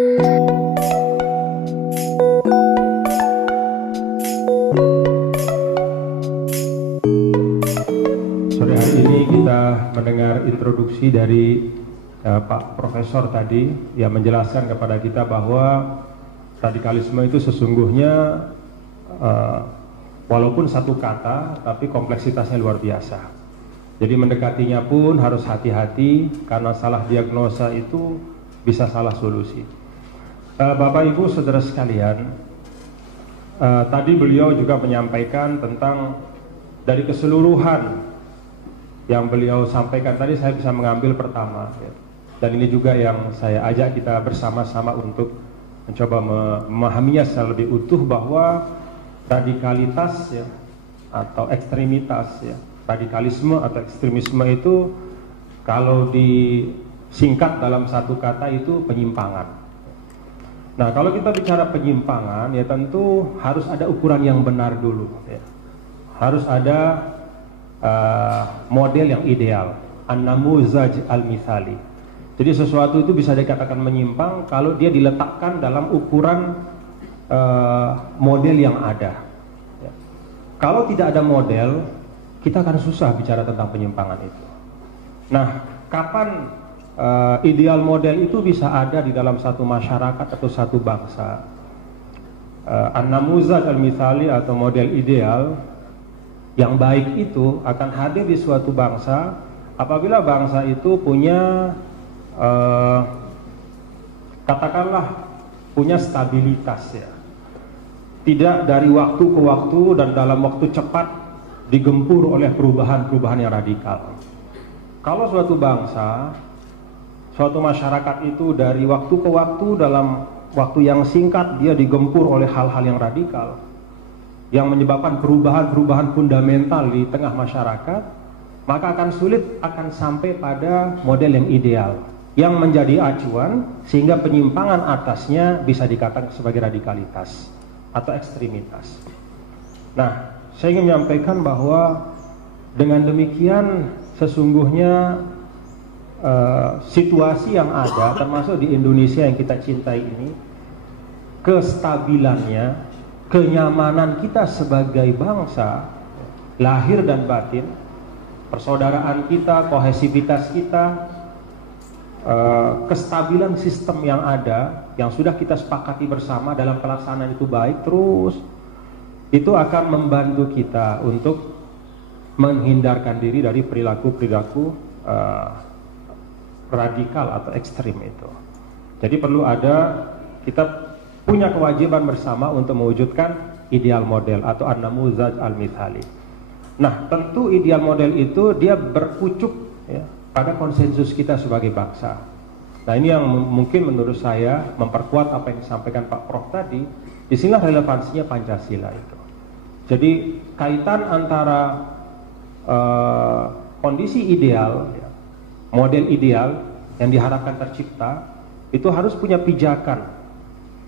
Sore hari ini kita mendengar introduksi dari Pak Profesor tadi yang menjelaskan kepada kita bahwa radikalisme itu sesungguhnya walaupun satu kata tapi kompleksitasnya luar biasa. Jadi mendekatinya pun harus hati-hati karena salah diagnosa itu bisa salah solusi. Bapak Ibu Saudara sekalian, tadi beliau juga menyampaikan tentang dari keseluruhan yang beliau sampaikan tadi, saya bisa mengambil pertama ya. Dan ini juga yang saya ajak kita bersama-sama untuk mencoba memahaminya secara lebih utuh, bahwa radikalitas ya, atau ekstremitas ya, radikalisme atau ekstremisme itu kalau disingkat dalam satu kata itu penyimpangan. Nah, kalau kita bicara penyimpangan ya tentu harus ada ukuran yang benar dulu ya. Harus ada model yang ideal, an-namuzaj al-mithali. Jadi sesuatu itu bisa dikatakan menyimpang kalau dia diletakkan dalam ukuran model yang ada ya. Kalau tidak ada model, kita akan susah bicara tentang penyimpangan itu. Nah, kapan ideal model itu bisa ada di dalam satu masyarakat atau satu bangsa? An-namuzaj al-mithali atau model ideal yang baik itu akan hadir di suatu bangsa apabila bangsa itu punya katakanlah punya stabilitas ya. Tidak dari waktu ke waktu dan dalam waktu cepat digempur oleh perubahan-perubahan yang radikal. Kalau suatu bangsa, suatu masyarakat itu dari waktu ke waktu dalam waktu yang singkat dia digempur oleh hal-hal yang radikal yang menyebabkan perubahan-perubahan fundamental di tengah masyarakat, maka akan sulit akan sampai pada model yang ideal yang menjadi acuan sehingga penyimpangan atasnya bisa dikatakan sebagai radikalitas atau ekstremitas. Nah, saya ingin menyampaikan bahwa dengan demikian sesungguhnya situasi yang ada termasuk di Indonesia yang kita cintai ini, kestabilannya, kenyamanan kita sebagai bangsa lahir dan batin, persaudaraan kita, kohesivitas kita, kestabilan sistem yang ada yang sudah kita sepakati bersama dalam pelaksanaan itu baik terus, itu akan membantu kita untuk menghindarkan diri dari perilaku-perilaku radikal atau ekstrim itu. Jadi perlu ada, kita punya kewajiban bersama untuk mewujudkan ideal model atau an-namuzaj al-mithali. Nah, tentu ideal model itu dia berpucuk ya, pada konsensus kita sebagai bangsa. Nah, ini yang mungkin menurut saya memperkuat apa yang disampaikan Pak Prof tadi. Disinilah relevansinya Pancasila itu. Jadi kaitan antara kondisi ideal ya, model ideal yang diharapkan tercipta itu harus punya pijakan,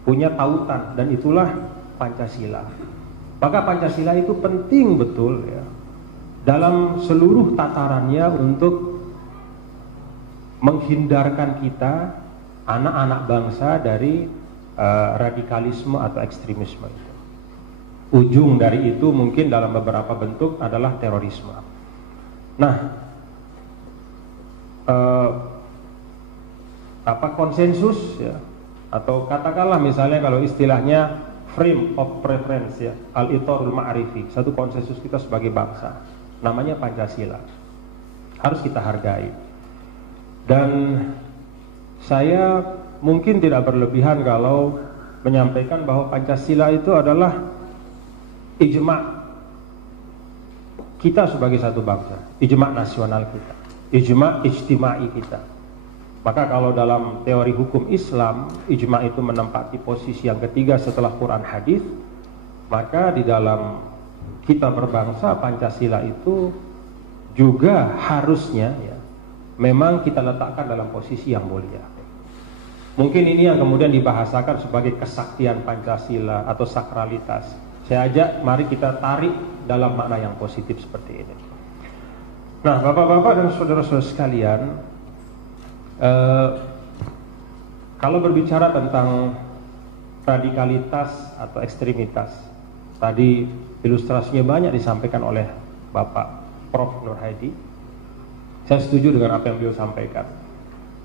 punya tautan, dan itulah Pancasila. Maka Pancasila itu penting betul ya dalam seluruh tatarannya untuk menghindarkan kita anak-anak bangsa dari radikalisme atau ekstremisme itu. Ujung dari itu mungkin dalam beberapa bentuk adalah terorisme. Nah, konsensus ya, atau katakanlah misalnya kalau istilahnya frame of reference ya, al-itorul ma'rifi, satu konsensus kita sebagai bangsa, namanya Pancasila, harus kita hargai. Dan saya mungkin tidak berlebihan kalau menyampaikan bahwa Pancasila itu adalah ijma' kita sebagai satu bangsa, ijma' nasional kita, ijma' ijtimai kita. Maka kalau dalam teori hukum Islam, ijma' itu menempati posisi yang ketiga setelah Quran hadis, maka di dalam kita berbangsa Pancasila itu juga harusnya ya, memang kita letakkan dalam posisi yang mulia. Mungkin ini yang kemudian dibahasakan sebagai kesaktian Pancasila atau sakralitas. Saya ajak mari kita tarik dalam makna yang positif seperti ini. Nah, Bapak-bapak dan saudara-saudara sekalian, Kalau berbicara tentang radikalitas atau ekstremitas, tadi ilustrasinya banyak disampaikan oleh Bapak Prof. Nur Hadi. Saya setuju dengan apa yang beliau sampaikan.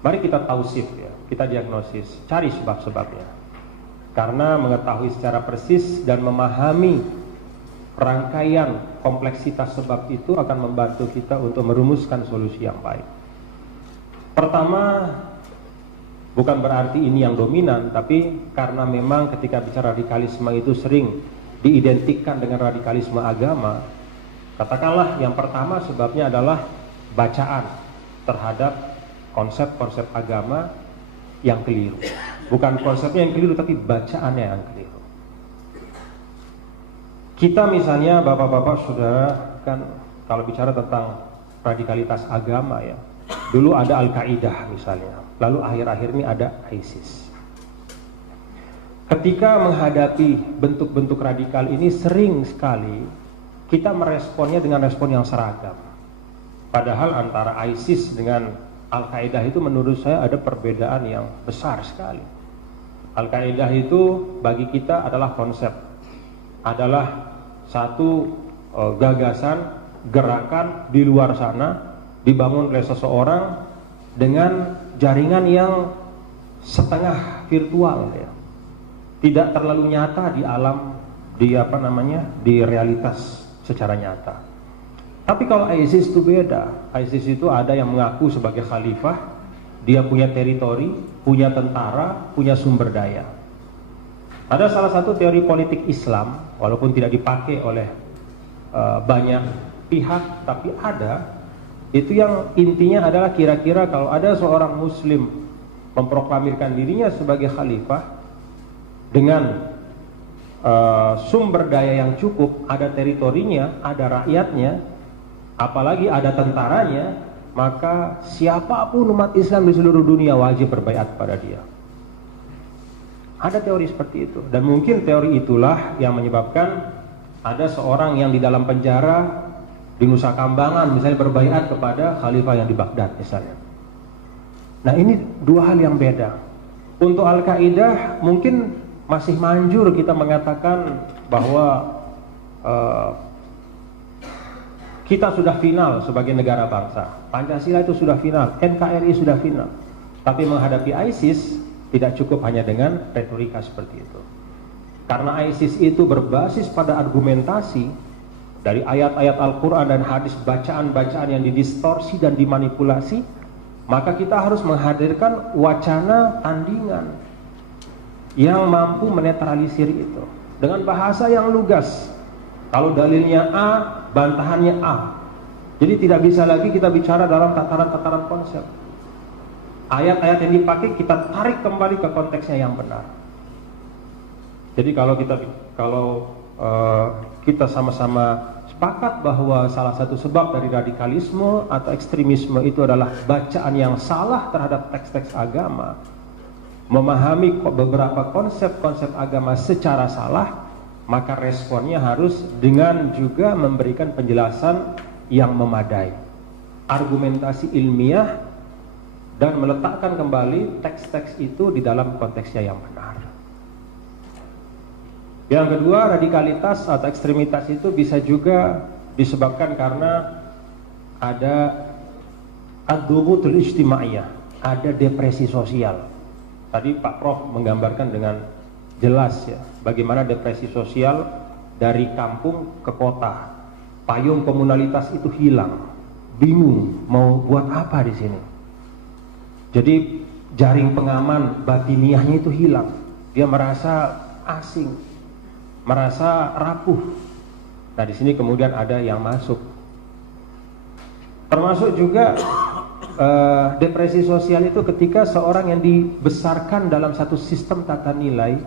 Mari kita tausif ya, kita diagnosis, cari sebab-sebabnya. Karena mengetahui secara persis dan memahami rangkaian kompleksitas sebab itu akan membantu kita untuk merumuskan solusi yang baik. Pertama, bukan berarti ini yang dominan, tapi karena memang ketika bicara radikalisme itu sering diidentikan dengan radikalisme agama. Katakanlah yang pertama sebabnya adalah bacaan terhadap konsep-konsep agama yang keliru. Bukan konsepnya yang keliru, tapi bacaannya yang keliru. Kita misalnya bapak-bapak saudara kan kalau bicara tentang radikalitas agama ya, dulu ada Al-Qaeda misalnya, lalu akhir-akhir ini ada ISIS. Ketika menghadapi bentuk-bentuk radikal ini sering sekali kita meresponnya dengan respon yang seragam. Padahal antara ISIS dengan Al-Qaeda itu menurut saya ada perbedaan yang besar sekali. Al-Qaeda itu bagi kita adalah konsep, adalah satu gagasan, gerakan di luar sana dibangun oleh seseorang dengan jaringan yang setengah virtual ya. Tidak terlalu nyata di alam, di realitas secara nyata. Tapi kalau ISIS itu beda. ISIS itu ada yang mengaku sebagai khalifah, dia punya teritori, punya tentara, punya sumber daya. Ada salah satu teori politik Islam, walaupun tidak dipakai oleh banyak pihak, tapi ada. Itu yang intinya adalah kira-kira kalau ada seorang muslim memproklamirkan dirinya sebagai khalifah dengan sumber daya yang cukup, ada teritorinya, ada rakyatnya, apalagi ada tentaranya, maka siapapun umat Islam di seluruh dunia wajib berbaiat pada dia. Ada teori seperti itu, dan mungkin teori itulah yang menyebabkan ada seorang yang di dalam penjara di Nusa Kambangan misalnya berbaiat kepada khalifah yang di Baghdad misalnya. Nah ini dua hal yang beda. Untuk Al-Qaeda mungkin masih manjur kita mengatakan bahwa kita sudah final sebagai negara bangsa. Pancasila itu sudah final, NKRI sudah final. Tapi menghadapi ISIS tidak cukup hanya dengan retorika seperti itu. Karena ISIS itu berbasis pada argumentasi dari ayat-ayat Al-Quran dan hadis, bacaan-bacaan yang didistorsi dan dimanipulasi, maka kita harus menghadirkan wacana tandingan yang mampu menetralisir itu dengan bahasa yang lugas. Kalau dalilnya A, bantahannya A. Jadi tidak bisa lagi kita bicara dalam tataran-tataran konsep. Ayat-ayat yang dipakai kita tarik kembali ke konteksnya yang benar. Jadi kalau kita sama-sama sepakat bahwa salah satu sebab dari radikalisme atau ekstremisme itu adalah bacaan yang salah terhadap teks-teks agama, memahami beberapa konsep-konsep agama secara salah, maka responnya harus dengan juga memberikan penjelasan yang memadai, argumentasi ilmiah, dan meletakkan kembali teks-teks itu di dalam konteksnya yang benar. Yang kedua, radikalitas atau ekstremitas itu bisa juga disebabkan karena ada ad-dhubutul ijtimaiyah, ada depresi sosial. Tadi Pak Prof menggambarkan dengan jelas ya, bagaimana depresi sosial dari kampung ke kota. Payung komunalitas itu hilang, bingung mau buat apa di sini. Jadi jaring pengaman batiniahnya itu hilang, dia merasa asing, merasa rapuh. Nah di sini kemudian ada yang masuk, termasuk juga depresi sosial itu ketika seorang yang dibesarkan dalam satu sistem tata nilai,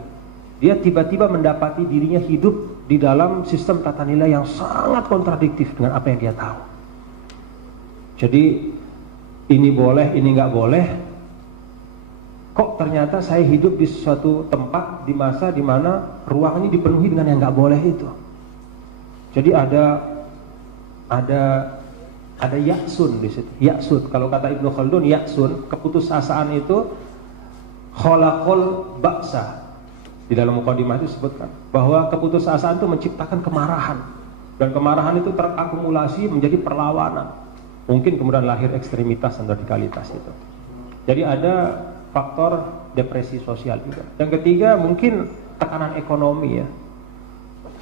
dia tiba-tiba mendapati dirinya hidup di dalam sistem tata nilai yang sangat kontradiktif dengan apa yang dia tahu. Jadi ini boleh, ini nggak boleh. Kok ternyata saya hidup di suatu tempat di masa di mana ruang ini dipenuhi dengan yang nggak boleh itu. Jadi ada yaksun di situ. Yaksun, kalau kata Ibnu Khaldun, yaksun, keputusasaan itu khalaqal ba'sa. Di dalam mukadimah itu disebutkan bahwa keputusasaan itu menciptakan kemarahan, dan kemarahan itu terakumulasi menjadi perlawanan. Mungkin kemudian lahir ekstremitas dan radikalitas itu. Jadi ada faktor depresi sosial juga. Yang ketiga mungkin tekanan ekonomi ya.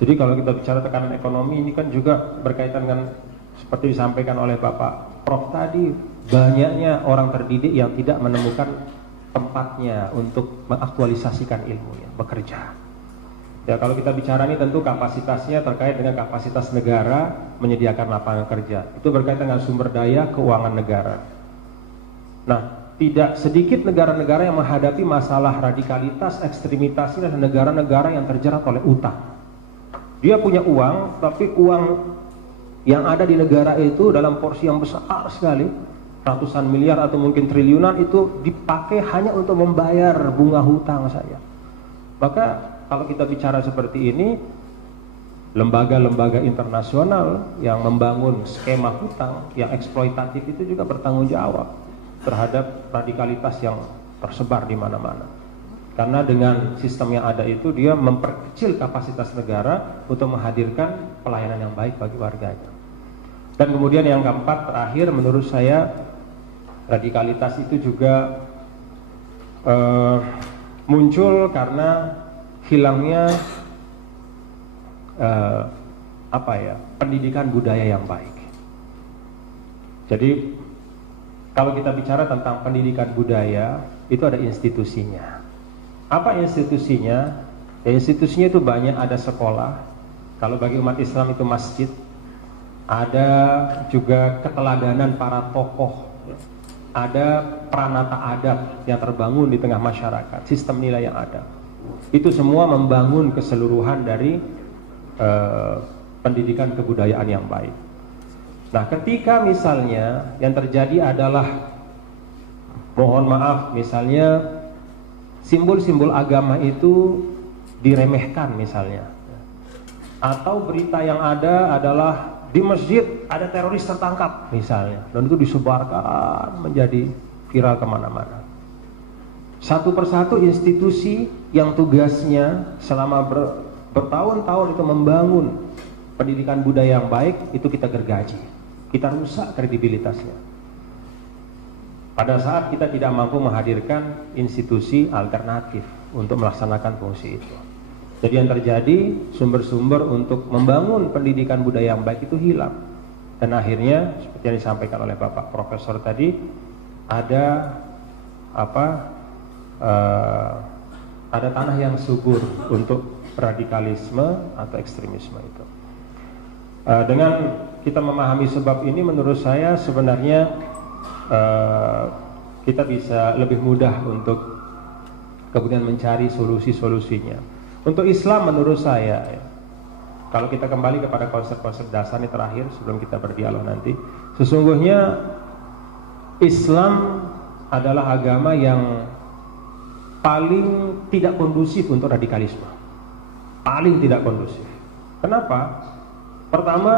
Jadi kalau kita bicara tekanan ekonomi ini kan juga berkaitan dengan seperti disampaikan oleh Bapak Prof tadi, banyaknya orang terdidik yang tidak menemukan tempatnya untuk mengaktualisasikan ilmunya, bekerja. Ya kalau kita bicara ini tentu kapasitasnya terkait dengan kapasitas negara menyediakan lapangan kerja. Itu berkaitan dengan sumber daya keuangan negara. Nah, tidak sedikit negara-negara yang menghadapi masalah radikalitas, ekstremitas dan negara-negara yang terjerat oleh utang. Dia punya uang, tapi uang yang ada di negara itu dalam porsi yang besar sekali, ratusan miliar atau mungkin triliunan, itu dipakai hanya untuk membayar bunga hutang saja. Maka kalau kita bicara seperti ini, lembaga-lembaga internasional yang membangun skema hutang yang eksploitatif itu juga bertanggung jawab terhadap radikalitas yang tersebar di mana-mana. Karena dengan sistem yang ada itu dia memperkecil kapasitas negara untuk menghadirkan pelayanan yang baik bagi warganya. Dan kemudian yang keempat terakhir menurut saya, radikalitas itu juga muncul karena hilangnya pendidikan budaya yang baik. Jadi kalau kita bicara tentang pendidikan budaya, itu ada institusinya. Apa institusinya? Ya, institusinya itu banyak, ada sekolah. Kalau bagi umat Islam itu masjid. Ada juga keteladanan para tokoh. Ada pranata adab yang terbangun di tengah masyarakat, sistem nilai yang ada. Itu semua membangun keseluruhan dari pendidikan kebudayaan yang baik. Nah, ketika misalnya yang terjadi adalah, mohon maaf, misalnya simbol-simbol agama itu diremehkan misalnya, atau berita yang ada adalah di masjid ada teroris tertangkap misalnya, dan itu disebarkan menjadi viral kemana-mana. Satu persatu institusi yang tugasnya selama bertahun-tahun itu membangun pendidikan budaya yang baik, itu kita gergaji, kita rusak kredibilitasnya. Pada saat kita tidak mampu menghadirkan institusi alternatif untuk melaksanakan fungsi itu. Jadi yang terjadi, sumber-sumber untuk membangun pendidikan budaya yang baik itu hilang. Dan akhirnya seperti yang disampaikan oleh Bapak Profesor tadi, ada ada tanah yang subur untuk radikalisme atau ekstremisme itu. Dengan kita memahami sebab ini, menurut saya sebenarnya kita bisa lebih mudah untuk kemudian mencari solusi-solusinya. Untuk Islam menurut saya, kalau kita kembali kepada konsep-konsep dasar ini terakhir sebelum kita berdialog nanti, sesungguhnya Islam adalah agama yang paling tidak kondusif untuk radikalisme. Paling tidak kondusif. Kenapa? Pertama,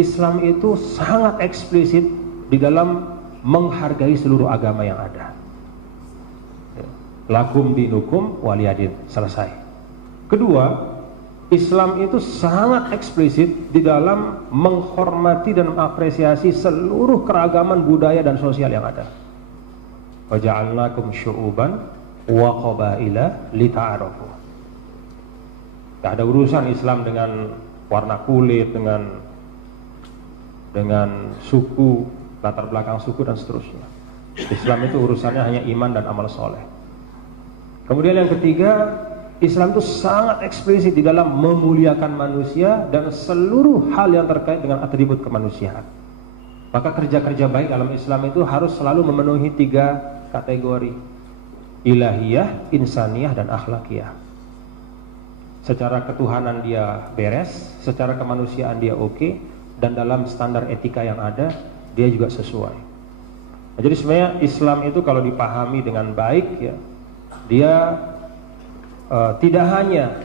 Islam itu sangat eksplisit di dalam menghargai seluruh agama yang ada. Lakum dinukum waliyadin, selesai. Kedua, Islam itu sangat eksplisit di dalam menghormati dan mengapresiasi seluruh keragaman budaya dan sosial yang ada. Wa ja'alnakum syu'uban wa qabaila lita'arafu. Tidak ada urusan Islam dengan warna kulit, dengan suku, latar belakang suku dan seterusnya. Islam itu urusannya hanya iman dan amal soleh. Kemudian yang ketiga, Islam itu sangat eksplisit di dalam memuliakan manusia dan seluruh hal yang terkait dengan atribut kemanusiaan. Maka kerja-kerja baik dalam Islam itu harus selalu memenuhi 3 kategori: ilahiyah, insaniyah, dan akhlakiyah. Secara ketuhanan dia beres, secara kemanusiaan dia oke, dan dalam standar etika yang ada dia juga sesuai. Nah, jadi sebenarnya Islam itu kalau dipahami dengan baik, ya, dia tidak hanya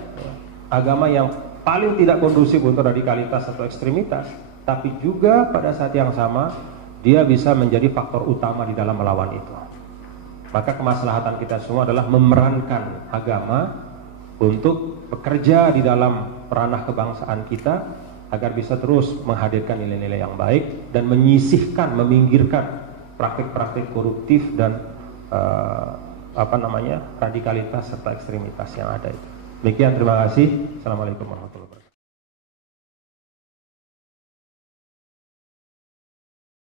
agama yang paling tidak kondusif untuk radikalitas atau ekstremitas, tapi juga pada saat yang sama dia bisa menjadi faktor utama di dalam melawan itu. Maka kemaslahatan kita semua adalah memerankan agama untuk bekerja di dalam ranah kebangsaan kita agar bisa terus menghadirkan nilai-nilai yang baik dan menyisihkan, meminggirkan praktik-praktik koruptif dan radikalitas serta ekstremitas yang ada itu. Demikian, terima kasih. Assalamualaikum warahmatullahi wabarakatuh.